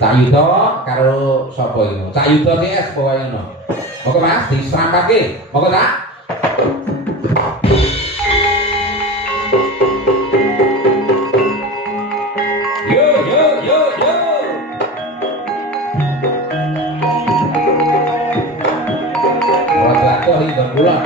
Cak Yuda karo sapa iki? Cak Yuda TS bawa ngono. Monggo Mas diserampake. Monggo Cak. Yo yo yo yo. Ora jatuh iki kula.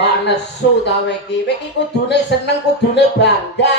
Pak nesu ta weki, weki kudune seneng, kudune bangga.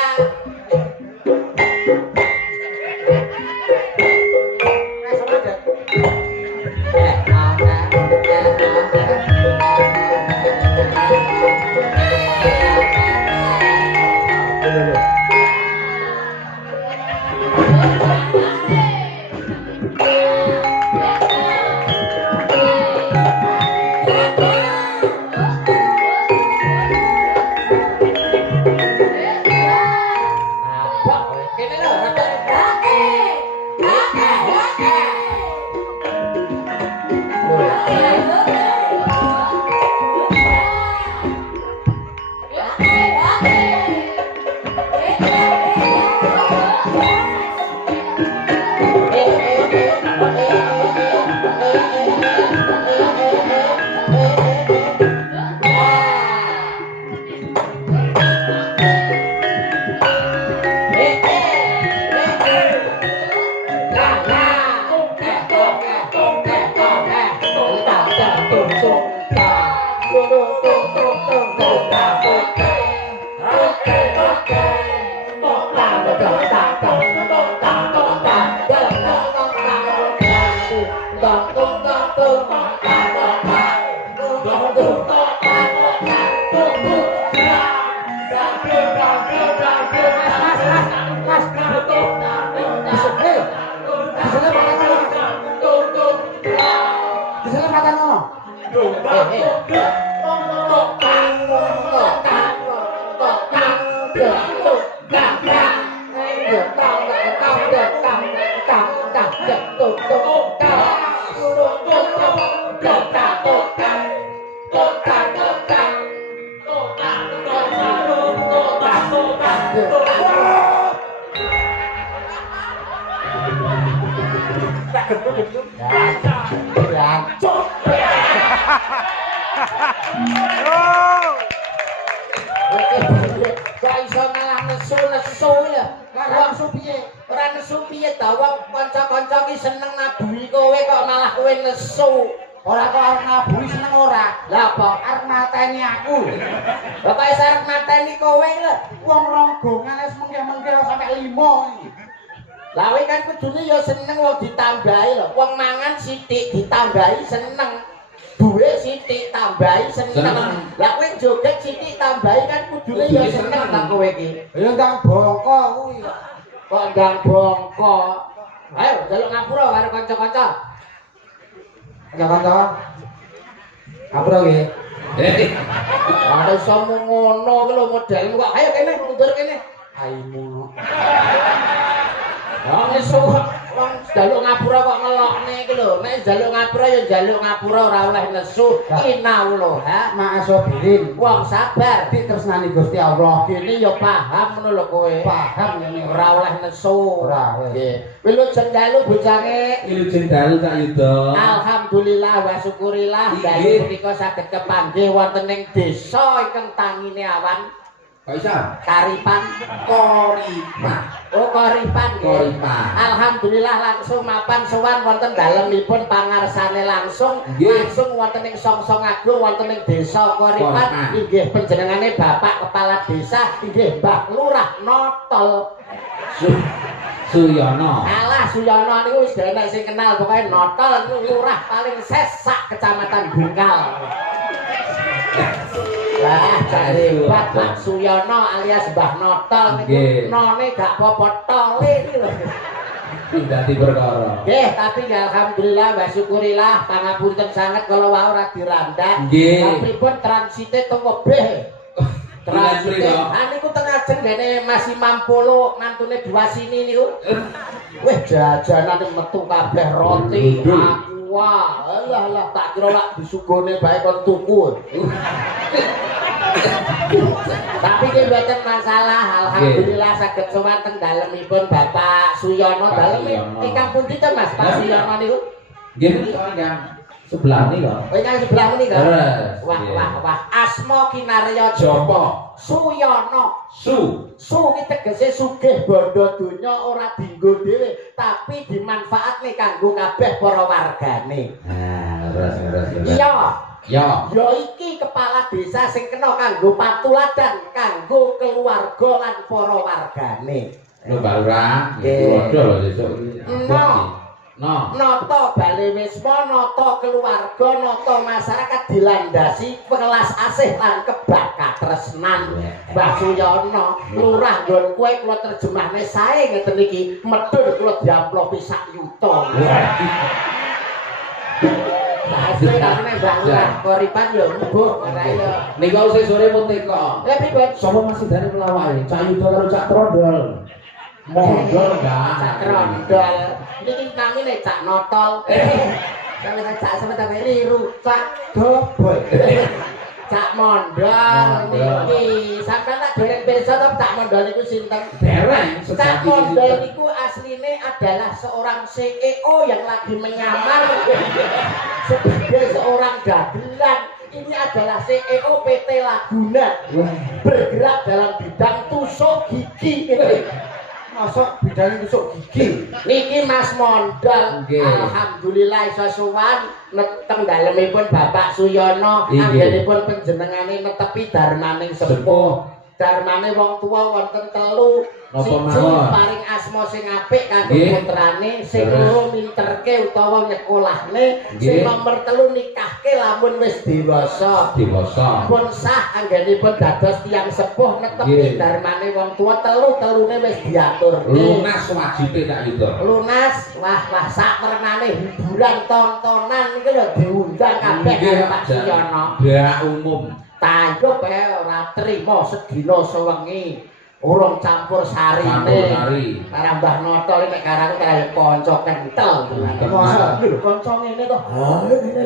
Gak iso malah nesu ya. Ora nesu piye? Ora nesu piye ta wong kanca-kanca ki seneng naburi kowe kok malah kowe nesu. Ora kok arep naburi seneng ora. Lah apa arep mateni aku? Lah kok iso arep mateni kowe lho. Wong ronggongan wis mengke-mengke sampe 5 iki. Lah kowe kan kudune ya seneng wong ditambahi lho. Wong mangan sithik ditambahi seneng. Duwe sithik tambahi seneng. Lah kowe joget sithik tambahi kan kudune ya seneng ta kowe iki. Ya ndang bongko kuwi. Kok ndang bongko. Ayo njaluk ngapura karo kanca-kanca. Kanca-kanca. Ngapura nggih. Ada somo ngono ki lho modelmu kok. Ayo kene mundur kene. Aimu. Wong nesu wong njaluk ngapura kok ngelokne iki lho. Nek njaluk ngapura ya njaluk ngapura ora oleh nesu. Inau lho, ha. Maasobirin. Wong sabar ditresnani Gusti Allah. Kene ya paham ngono lho kowe. Paham ngene ora oleh nesu. Ora. Nggih. Wilujeng dalu bojange. Wilujeng dalu Cak Yuda. Alhamdulillah wa syukurillah dalu punika saged kepanggih wonten ing desa ingkang tangine awan. Kok iso? Karipan Koripan. Oh Koripan nggih. Alhamdulillah langsung mapan sowan wonten dalemipun pangarsane langsung wonten ing Songsong Agung wonten ing Desa Koripan inggih panjenengane Bapak Kepala Desa inggih Mbah Lurah Notol Suyono. Alah Suyono niku wis enek sing kenal pokoke Notol niku lurah paling sesak Kecamatan Bungkal. Lah jare Pak Suyono alias Mbah Notol niku none gak apa-apa tole iki lho. Dadi perkara. Nggih, tapi alhamdulillah wa syukurillah pangapunten sanget kalau wae ora dirandat. Pripun transite teng webeh. Transite niku teng ajeng gene Mas Imam Polo mantune dua sini niku. Wih jajanan metu kabeh roti. Wah, alah tak kira lak disugone bae kon tuku. Tapi ki mboten masalah, alhamdulillah saged sowan teng dalemipun Bapak Suyono. Dalem ingkang pundi to Mas Pak Suyono niku? Nggih ingkang sebelah niku. Oh ingkang sebelah menika. Wah. Asma kinarya Japa. Suyono. Su ki tegese sugih bondo donya ora dienggo dhewe, tapi dimanfaatne kanggo kabeh para wargane. Nah, leres. Iya. Ya iki kepala desa sing kena kanggo patuladan kanggo keluarga lan para wargane. Lho Mbak Lurah, tulodo lho sesuk iki. Nata bale wisma, nata keluarga, nata masyarakat dilandasi welas asih lan kebak katresnan. Mbah Suyono, lurah nggon kowe kula terjemahne sae ngeten iki, medhun kula diamplopi sak yuta. Asli karena Mbah Koripan ya mbuh ora ya. Nika usih sore pun teko. Lah pripun? Sapa masih dari pelawai? Cak Yuda karo Cak Trondol. Mondol enggak? Cak Trondol. Niki namine Cak Notol. Sampe Cak sampe liru, Cak Doboy. Cak Mondol niki. Sampeyan tak dereng pirsa to Cak Mondol niku sinten? Dereng. Cak Mondol niku asline adalah seorang CEO yang lagi menyamar sebagai seorang dagelan. Ini adalah CEO PT Laguna. Bergerak dalam bidang tusuk gigi. Masuk bidang tusuk gigi. Niki Mas Mondol. Alhamdulillah iso sowan neteng dalemipun Bapak Suyono. Anggenipun panjenengane netepi darmaning sepuh. darmane wong tuwa wonten telu. Napa Siji mawon? paring asma sing apik kanggo Nggih. putrane, sing Terus. loro minterke utawa nyekolahne, sing Nggih. nomor telu nikahke lamun wis dewasa. Dewasa. Pun sah anggenipun dados tiyang sepuh netepi Nggih. darmane wong tuwa telune wis diatur. Lunas wajibe tak yuda. Lunas, wah sak pernane hiburan tontonan iki lho diundang kabeh karo Pak Suyono. Bak umum. Tayub ora trima sedina sewengi. Urung campur sarine. Campur sari. Karo Mbah Noto iki nek karo kaya kanca kentel. Masa lho kanca ngene to. Ha ngene.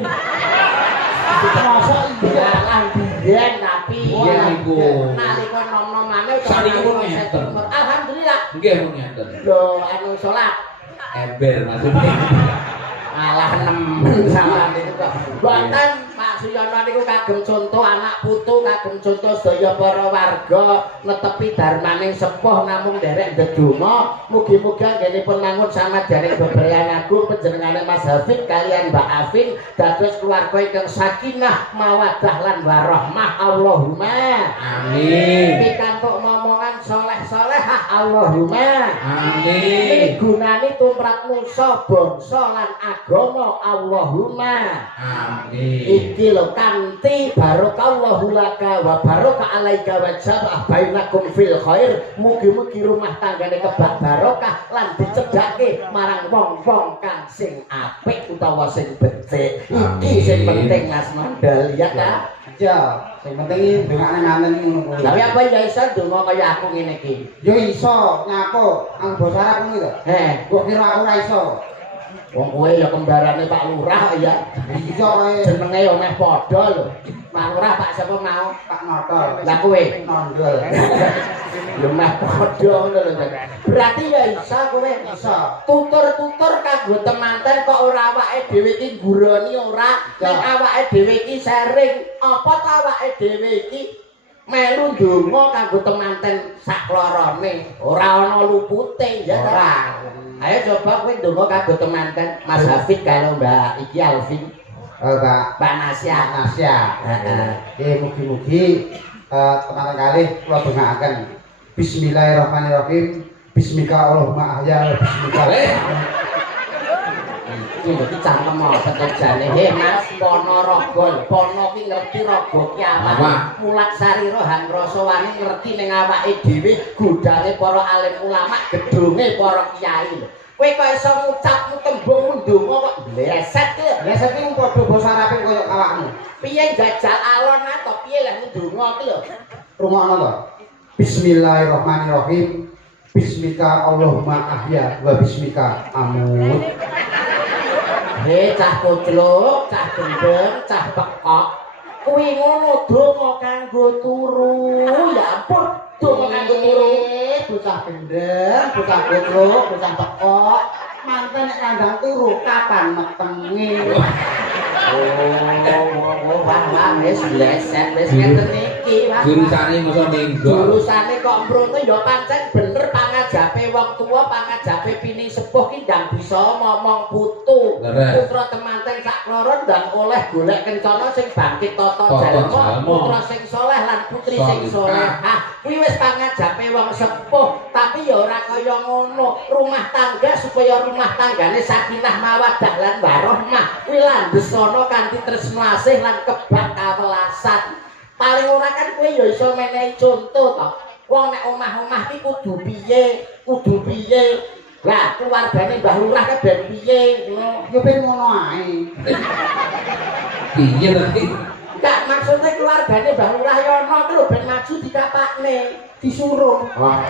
Masa iya lah biyen tapi Biyen niku. nalika nom-nomane Sanipun ngeten. Alhamdulillah. Nggih mun ngeten. Lho anu salat Ember maksudnya. malah nemen sama niku kok. Mboten Pak Suyono niku kagem contoh anak putu, kagem contoh sedaya para warga netepi darmaning sepuh namung nderek ndedonga. Mugi-mugi anggenipun mangun samadyaning bebrayan agung panjenengane Mas Hafid kalian Mbak Afin dados keluarga ingkang sakinah mawaddah lan warahmah Allahumma Amin. pikantuk momongan soleh-solehah Allahumma Amin. gunane tumrap nusa bangsa lan agama Allahumma Amin. iki lho kanthi barokallahu laka wa baraka alaika wa jabah bainakum fil khair mugi-mugi rumah tanggane kebak barokah lan dicedhake marang wong-wong kang sing apik utawa sing becik iki sing penting Mas Mandal ya ta Iya, sing penting iki ndongakne manten ngono kuwi. tapi apa ya iso donga kaya aku ngene iki Yo iso nyapo, anggo basa Arab ngono to. Kok kira aku ora iso. wong kowe ya kembarane Pak Lurah ya Iso kowe jenenge yo meh padha lho Pak Lurah Pak sapa mau tak notol. lah kowe Nondol. lho meh padha ngono lho berarti ya iso kowe Iso. tutur-tutur kanggo temanten kok ora awake dhewe iki ngguroni ora nek awake dhewe iki sharing apa ta awake dhewe iki melu ndonga kanggo temanten saklorone ora ana lupute ya ora ayo coba kowe ndonga kanggo temanten Mas Hafid karo Mbak iki Alvin Mbak Mbak Nasya Nasya. Mugi-mugi teman-teman kalih kula dongaaken. Bismillahirrahmanirrahim. Bismika Allahumma ahya wa bismika. iki dadi cangkem apa to jane he Mas Ponorogo Pono ki ngerti raga kiamat mulat sarira han rasa wani ngerti ning awake dhewe godane para alim ulama gedunge para kiai lho kowe kok iso ngucap tembung ndonga kok bleset ki Lah saiki padha basa Arab koyo awakmu. piye jajal alon to piye lek ndonga ki lho Rungokno to. Bismillahirrahmanirrahim. Bismika Allahumma ahya wa bismika amut. he cah kucluk cah gendeng cah pekok kuwi ngono donga kanggo turu ya ampun donga kanggo turu Bocah gendeng, bocah kutruk, bocah tekok. Manten nek kandang turu kapan metenge. wah wis bleset wis ngeten iki wah Jurusane masa minggu. jurusane kok mrono ya pancen bener pangajape wong tuwa pangajape pini sepuh ki ndang bisa ngomong putu Leres. putra temanten sak kloron ndang oleh golek kencana sing bangkit tata Tata jalma jalma. putra sing saleh lan putri sing salehah kuwi wis pangajape wong sepuh tapi ya ora kaya ngono rumah tangga supaya rumah tanggane sakinah mawaddah lan warahmah kuwi landhes ana kanthi tresna asih lan kebak kawelasan paling ora kan kowe ya iso menehi conto to wong nek omah-omah ki kudu piye lah keluargane Mbah Lurah kan ben piye ngono Yo ben ngono ae. Piye tadi? enggak maksudnya keluargane Mbah Lurah ya ono ki lho ben maju dikapakne Disuruh. wah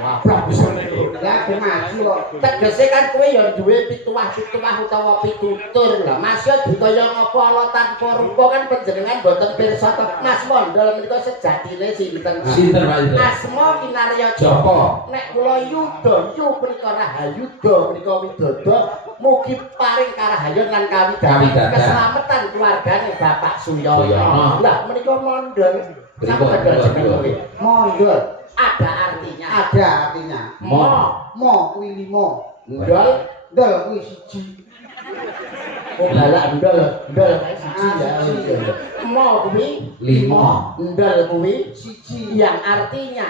wah bagus niku Lah ben maju kok. tegese kan kowe ya duwe pituwah-pituwah utawa pitutur lah Mas ya ditaya ngapa ala tanpa rupa kan panjenengan boten pirsa to Mas Mondol menika sejatine sinten Sinten Pak Yuda? Asma Kinarya Joko. Joko nek kula Yuda yu menika Rahayuda menika Widodo mugi paring karahayon lan kawidanan keselamatan keluargane Bapak Suyono lah menika Mondol Pripun? Mondol. ada artinya Ada artinya. mo Mo kuwi 5. ndol Ndol kuwi 1. Oh galak ndol kae siji ya. Mo kuwi 5 ndol kuwi siji yang artinya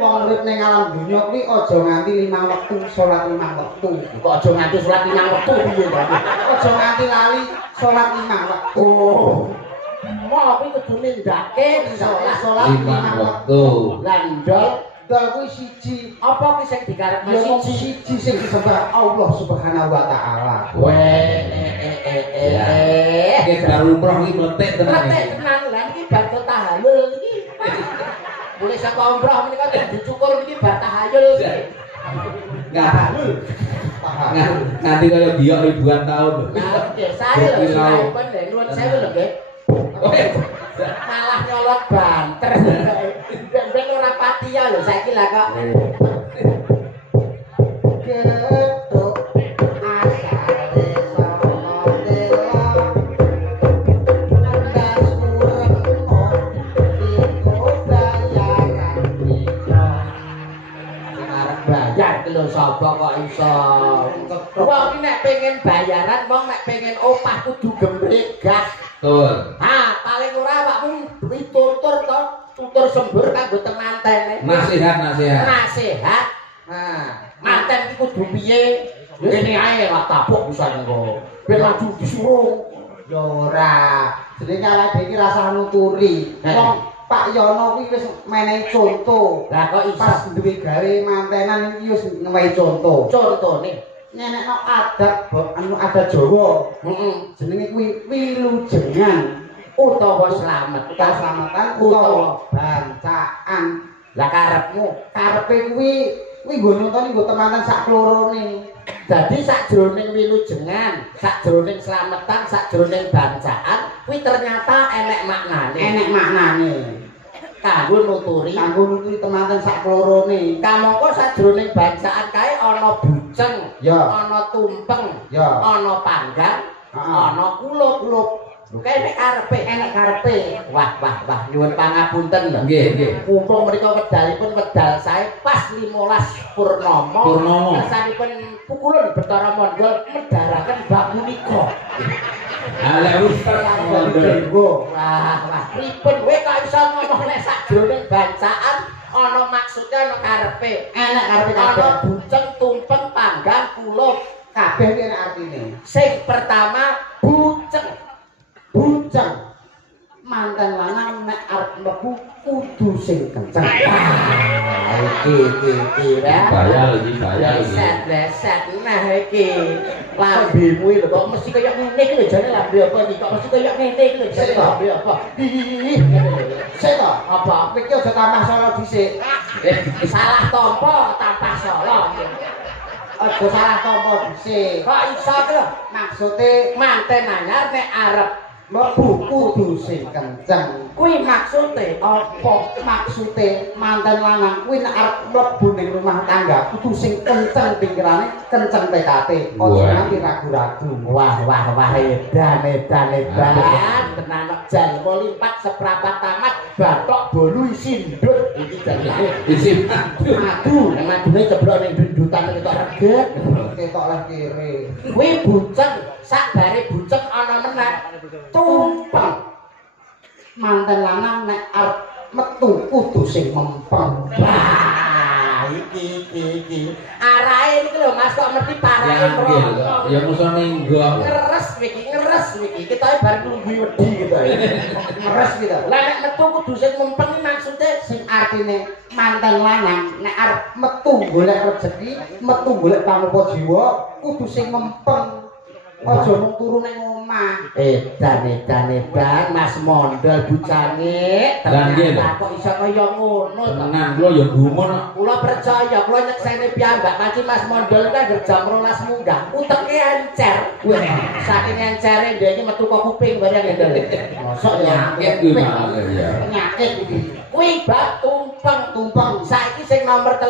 wong urip ning alam dunya kuwi aja nganti 5 wektu salat 5 wektu. kok aja nganti salat 5 wektu piye to? Aja nganti lali salat 5 wektu. Oh. Mo kuwi kudu nindakake salat 5 waktu. lan ndol Dal kuwi siji. apa kuwi sing dikarepno Ya mung siji? siji sing disembah Allah Subhanahu wa taala. Oke, baru umroh iki meletik tenan Meletik iki. tenan lha iki bar tahayul iki. Mulai saka umroh menika dicukur iki bar tahayul iki. Nanti kaya biok ribuan tahun. Nah, nggih saya lho saipun lho nuwun sewu lho nggih. Malah nyolot banter. Ben ora patiya lho saiki lah kok. Ketuk asale saka dela. Andas kurangno iku bayaran kita. Arep bayar ki lho sapa kok iso. Wong iki nek pengen bayaran, wong nek pengen opah kudu gembregah. Betul. Paling ora awakmu ditutur to, tutur sembur kanggo temantene. Nasihat. Nasihat. Manten iki kudu piye? Ngene ae lak tapuk bisa engko. Ben maju disuruh. Ya ora. Jenenge awake dhewe iki rasa nuturi. Wong Pak Yono kuwi wis menehi conto. Lah kok iso Pas duwe gawe mantenan iki wis newehi conto. contone? Nyenekno adat adat Jawa. Heeh. Jenenge kuwi wilujengan. Utawa slamet. Utawa selamatan utawa bancaan. Lah karepmu Karepe kuwi nggo nonton nggo temanten sak klorone. dadi sakjroning wilujengan, sakjroning slametan, sakjroning bancaan, kuwi ternyata enek maknane. Enek maknane. Kanggo nuturi Kanggo nuturi temanten sak klorone. kamangka sajroning bancaan kae ana buceng, Ya. ana tumpeng, Ya. ana panggang, Heeh. ana kulup. Lho kae nek Enek karepe. Wah, nyuwun pangapunten lho. Nggih. Mumpung menika wedalipun wedal sae pas 15 purnama. Purnama. Kersanipun pukulun Bathara Mondol medharaken bab punika. Ala ustaz mondol. Wah, pripun kowe kok iso ngomong nek sakjroning bancaan ana maksude ana karepe. Enek karepe Ana kabeh. buceng, tumpeng, panggang, kulup. Kabeh iki enek artine. Sing pertama buceng. Buceng. Manten lanang nek arep mlebu kudu sing kenceng. Iki ya. Bayar iki. Leset nah iki. Lambemu lho kok mesti kaya ngene iki lho jane lambe apa iki kok mesti kaya ngene iki lho jane lambe apa. Sik to, Apa iki aja tambah solo dhisik. salah tampa tampah solo. Aja salah tampa dhisik. Kok iso ki lho Maksude manten anyar nek arep mlebu kudu sing kenceng. kuwi maksude Apa maksude manten lanang kuwi nek arep mlebu ning rumah tangga kudu sing kenceng pikirane, kenceng tekate, aja Wah. nganti ragu-ragu. wah edan tenan jalma limpat seprapat tamat batok bolu sindut iki jane Isi Madu nek madune ceblok ning dundutan ketok reget ketok lah kiri. kuwi buceng sakbare buceng ana meneh tumpeng Manten lanang nek arep metu kudu sing mempeng. wah iki arahe iki lho Mas kok mesti parahe ya musuh minggu. ngeres iki kita bar nunggu wedi gitu Ngeres gitu. lah nek metu kudu sing mempeng maksude Sing artine manten lanang nek arep metu golek rezeki, metu golek panupa jiwa, kudu sing mempeng. Aja mung turu ning omah. edan Mas Mondol bucane Lah, nggih, lho. ternyata kok iso kaya ngono to Tenan kula ya gumun. kula percaya kula nyekseni piyambak panci Mas Mondol kan jam 12 munggah uteke encer wah saking encere dia iki metu kok kuping bareng ngene mosok ya Nyakit kuwi malah ya. Penyakit iki. kuwi bab tumpeng saiki sing nomor 3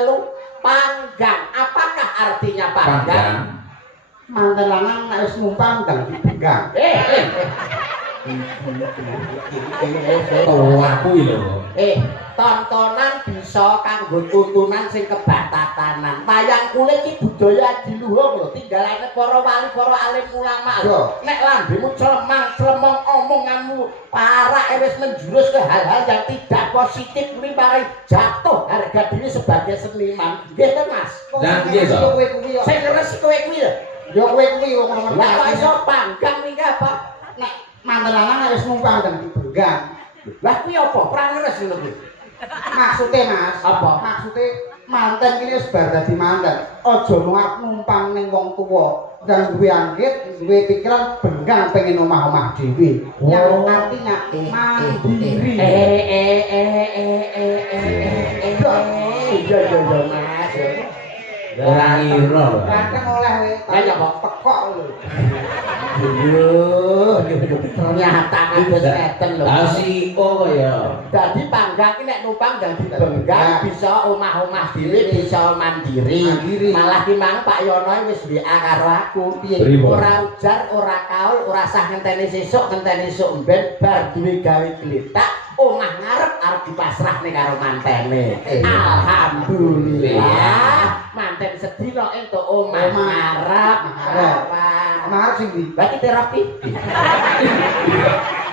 panggang apakah artinya panggang Manten lanang nek wis numpang ndang dibenggang. Tua kuwi lho. tontonan bisa kanggo tuntunan sing kebatatanan. Wayang kulit iki budaya diluhung lho, tinggalane para wali, para alim ulama. Nek lambemu clemang-clemong omonganmu parak wis menjurus ke hal-hal yang tidak positif kuwi parai jatuh harga diri sebagai seniman. Nggih to, Mas? Dan piye to? Sing ngeres kowe kuwi lho. Ya kowe kuwi wong ngono. Lah kok iso panggang iki apa? Nek mantel lanang wis numpang dan dibenggang. Lah kuwi apa? Perang ngeres ngono kuwi. Maksudnya Mas, Apa? Maksudnya manten ini wis bar dadi manten. Aja numpang numpang ning wong tuwa. Dan duwe anggit, duwe pikiran benggang pengen omah-omah dhewe. Yang artinya mandiri. Iya Mas. Ora ngira lho. Kadang oleh kowe Kaya apa? tekok lho. Ternyata wis ngeten lho. Lah CEO kaya. Dadi panggang ki nek numpang dadi benggang bisa omah-omah dhewe bisa mandiri. Malah ki mang Pak Yono wis WA karo aku piye ora ujar, ora kaul, ora sah ngenteni sesuk, ngenteni esuk mben bar duwe gawe gletak omah ngarep arep dipasrahne karo mantene. Alhamdulillah. Manten sedina entuk omah ngarep. Ngarep sing ndi? Berarti terapi.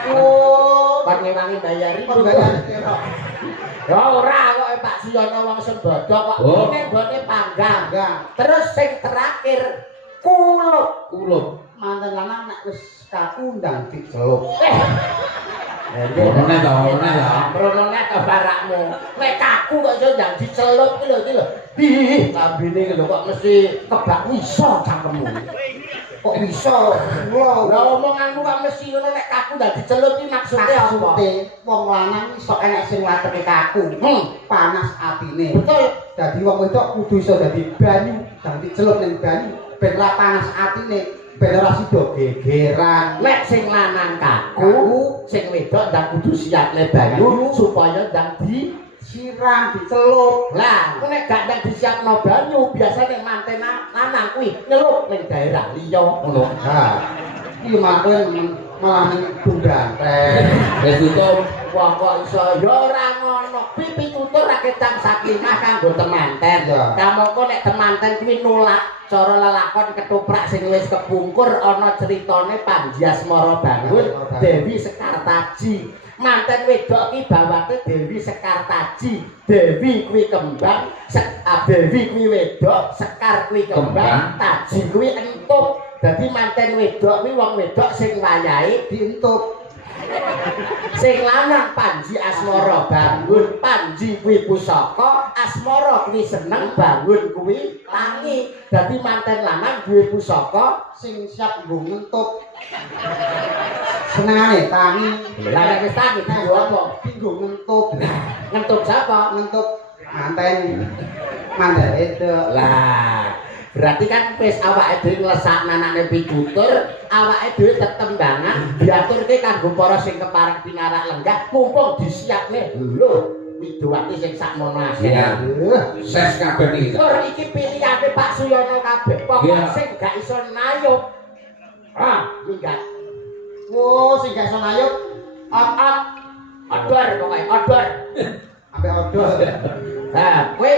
Oh, Wangi-wangi bayari. pembayar kira. Ya ora kok Pak Suyono wong Sembodo kok Oh. nggone panggang. Enggak. Terus sing terakhir kulup. Kulup. Manten lanang nek wis kaku ndang dicelup. Ngono ta, ngono ta. Bronone to barakmu. Nek kaku kok iso ndang dicelup iki lho. Ih, lambene lho kok mesti kebak iso cangkemmu. Kok bisa? Lho, Lah omonganmu kok mesti ngono nek kaku ndang dicelup iki maksude apa? maksude wong lanang iso enek sing ngateke kaku. Panas atine. Betul. Dadi wong wedok kudu iso dadi banyu, dadi celup ning banyu ben ora panas atine, ben ora sida gegeran. Nek sing lanang kaku, sing wedok ndang kudu siap le banyu supaya ndang disiram, dicelup. Lah, nek gak ndang disiapno banyu, biasane manten lanang kuwi nyelup ning daerah liya ngono. Ha. Iki makoe malah ning bundanten. Wis tutup. Wong kok iso ya ora ngono. Kuwi pitutur ra ketang sakinah kanggo temanten. Ya. Kamangka nek temanten kuwi nolak cara lelakon ketoprak sing wis kepungkur ana critane Panji Asmara Bangun, Dewi Sekartaji. Manten wedok ki bawate Dewi Sekartaji. Dewi kuwi kembang, Dewi kuwi wedok, Sekar kuwi kembang, Taji kuwi entuk. Dadi manten wedok kuwi wong wedok sing wayahe Dientuk. sing lanang Panji Asmara Bangun, Panji kuwi pusaka, Asmara kuwi seneng, Bangun kuwi tangi. Dadi manten lanang duwe pusaka Sing siap nggo ngentuk. Senengane tangi. lah nek wis tangi dienggo apa? Nggo ngentuk. Ngentuk sapa? Ngentuk manten. Manten itu. Lah, berarti kan wis awake dhewe nglesakna anake pitutur, awake dhewe tetembangan diaturke kanggo para sing kepareng pinarak lenggah, mumpung disiapne lho Widowati sing sakmono asih. Iya. Ses kabeh iki. Ora iki pilihane Pak Suyono kabeh, pokok sing gak iso nayup. Ah, minggat. Oh, sing gak iso ngayup Ot-ot. Odor pokoke, odor. ambek odol. Nah, kowe